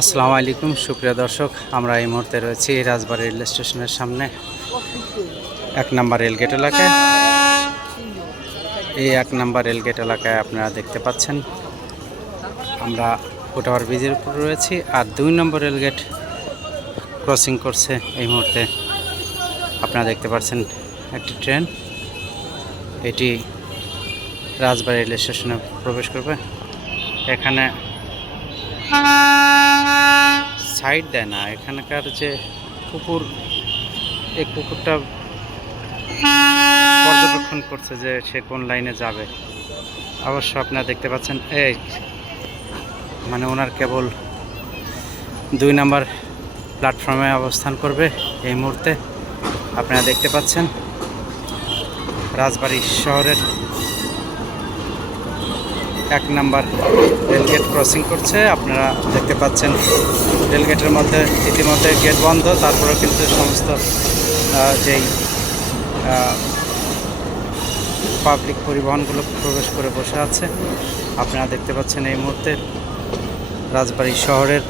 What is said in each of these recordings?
আসসালামু আলাইকুম সুপ্রিয় দর্শক, আমরা এই মুহূর্তে রয়েছি রাজবাড়ী রেল স্টেশনের সামনে 1 নম্বর রেলগেট এলাকায়। এই 1 নম্বর রেলগেট এলাকায় আপনারা দেখতে পাচ্ছেন আমরা ফুটওভার ব্রিজের উপর রয়েছি, আর 2 নম্বর রেলগেট ক্রসিং করছে এই মুহূর্তে। আপনারা দেখতে পাচ্ছেন একটি ট্রেন, এটি রাজবাড়ী রেল স্টেশনে প্রবেশ করবে। এখানে সাইড দেয় না, এখানকার যে কুকুর, এই কুকুরটা পর্যবেক্ষণ করছে যে সে কোন লাইনে যাবে। অবশ্য আপনারা দেখতে পাচ্ছেন এই মানে ওনার কেবল 2 নম্বর প্ল্যাটফর্মে অবস্থান করবে এই মুহূর্তে। আপনারা দেখতে পাচ্ছেন রাজবাড়ী শহরের 1 নম্বর রেলগেট ক্রসিং করছে। আপনারা দেখতে পাচ্ছেন রেলগেটের মধ্যে ইতিমধ্যে গেট বন্ধ, তারপরেও কিন্তু সমস্ত যেই পাবলিক পরিবহনগুলো প্রবেশ করে বসে আছে। আপনারা দেখতে পাচ্ছেন এই মুহূর্তে রাজবাড়ী শহরের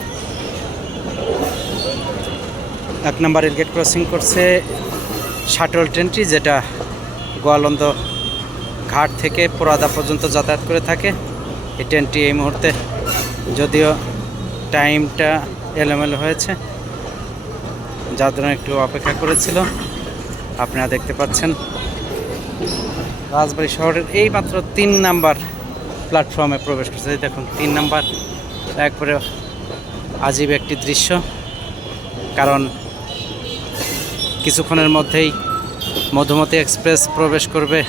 1 নম্বর রেলগেট ক্রসিং করছে শাটল ট্রেনটি, যেটা গোয়ালন্দ ঘাট থেকে পোড়াদা পর্যন্ত যাতায়াত করে থাকে। এই ট্রেনটি এই মুহূর্তে, যদিও টাইমটা এলোমেলো হয়েছে, যার জন্য একটু অপেক্ষা করেছিল। আপনারা দেখতে পাচ্ছেন রাজবাড়ী শহরের এই মাত্র 3 নম্বর প্ল্যাটফর্মে প্রবেশ করছে। দেখুন 3 নম্বর, একবারে আজীব একটি দৃশ্য, কারণ কিছুক্ষণের মধ্যেই মধুমতি এক্সপ্রেস প্রবেশ করবে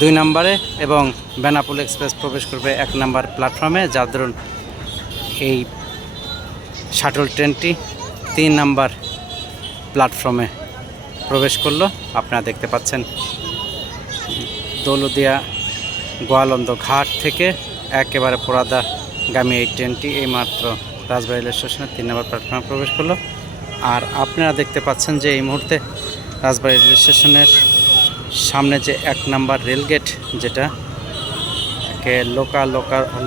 2 নম্বরে এবং বেনাপোল এক্সপ্রেস প্রবেশ করবে 1 নম্বর প্ল্যাটফর্মে, যার দরুন এই শাটল ট্রেনটি 3 নম্বর প্ল্যাটফর্মে প্রবেশ করলো। আপনারা দেখতে পাচ্ছেন দৌলদিয়া গোয়ালন্দ ঘাট থেকে একেবারে পোড়াদাগামী এই ট্রেনটি এইমাত্র রাজবাড়ী রেল স্টেশনে 3 নম্বর প্ল্যাটফর্মে প্রবেশ করলো। আর আপনারা দেখতে পাচ্ছেন যে এই মুহূর্তে রাজবাড়ী রেল স্টেশনের সামনে যে 1 নম্বর রেলগেট, যেটা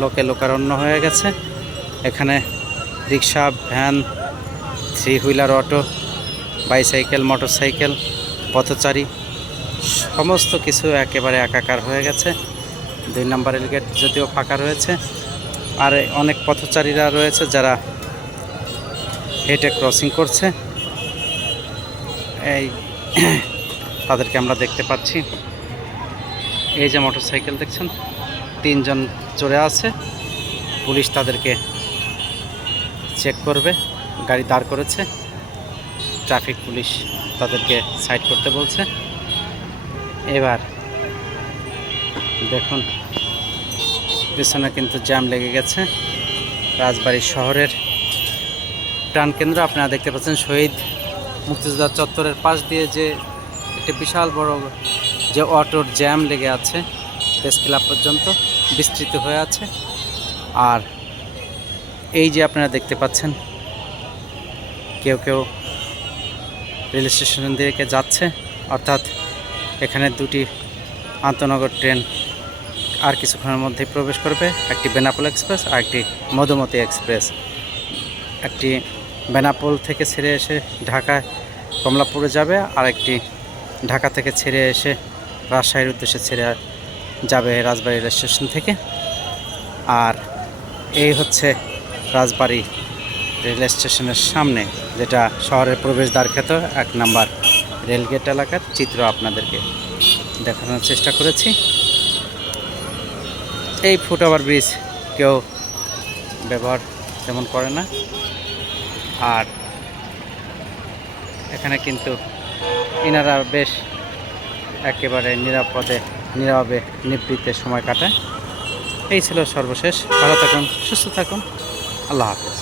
লোকে লোকারণ্য হয়ে গেছে। এখানে rickshaw, van, 3 wheeler auto, bicycle, motorcycle, পথচারী সমস্ত কিছু একেবারে একাকার হয়ে গেছে। 2 নম্বর রেলগেট যদিও ফাঁকা রয়েছে, আর অনেক পথচারীরা রয়েছে যারা হেঁটে ক্রসিং করছে। এই তাদেরকে আমরা দেখতে পাচ্ছি। এই যে মোটরসাইকেল দেখছেন, 3 জন চড়ে আছে। পুলিশ তাদেরকে চেক করবে, গাড়ি দাঁড় করেছে, ট্রাফিক পুলিশ তাদেরকে সাইড করতে বলছে। এবার দেখুন পিছনে কিন্তু জ্যাম লেগে গেছে। রাজবাড়ী শহরের প্রাণকেন্দ্র, আপনারা দেখতে পাচ্ছেন শহীদ মুক্তিযোদ্ধা চত্বরের পাশ দিয়ে যে একটি বিশাল বড় যে অটোর জ্যাম লেগে আছে প্রেস ক্লাব পর্যন্ত বিস্তৃত হয়ে আছে। আর এই যে আপনারা দেখতে পাচ্ছেন কেউ কেউ রেল স্টেশন দিকে যাচ্ছে, অর্থাৎ এখানে 2টি আন্তনগর ট্রেন আর কিছুক্ষণের মধ্যেই প্রবেশ করবে। একটি বেনাপোল এক্সপ্রেস আর একটি মধুমতি এক্সপ্রেস। একটি বেনাপোল থেকে ছেড়ে এসে ঢাকায় কমলাপুরে যাবে, আর একটি ঢাকা থেকে ছেড়ে এসে রাজশাহীর উদ্দেশ্যে ছেড়ে যাবে রাজবাড়ী রেল স্টেশন থেকে। আর এই হচ্ছে রাজবাড়ী রেল স্টেশনের সামনে, যেটা শহরের প্রবেশদ্বার খ্যাত 1 নম্বর রেলগেট এলাকার চিত্র আপনাদেরকে দেখানোর চেষ্টা করেছি। এই ফুটওভার ব্রিজ কেউ ব্যবহার তেমন করে না, আর এখানে কিন্তু ইনারা বেশ একেবারে নীরবে নিবৃত্তে সময় কাটায়। এই ছিল সর্বশেষ। ভালো থাকুন, সুস্থ থাকুন, আল্লাহ হাফেজ।